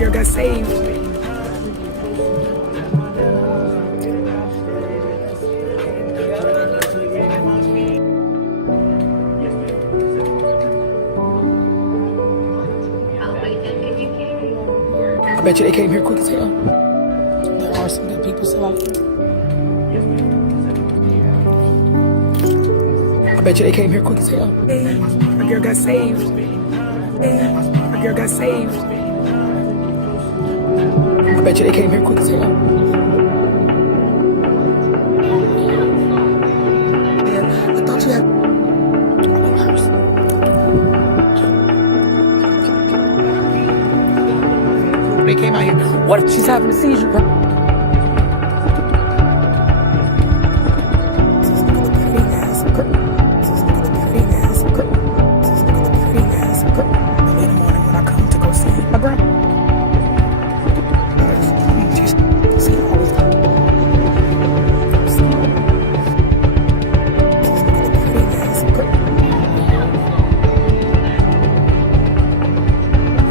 girl got saved. I bet you they came here quick as hell. There are some good people still out here. I bet you they came here quick as hell. Hey, my girl got saved. Hey, my girl got saved. I bet you they came here quick as hell. Yeah, I thought you had. They came out here. What if she's having a seizure, bro?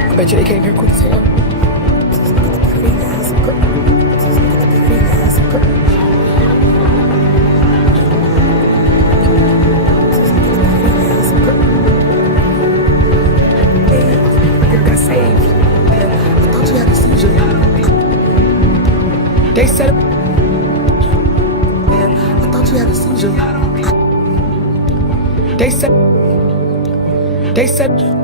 I bet you they came here quick as hell. They said, man, I thought you had a seizure. They said.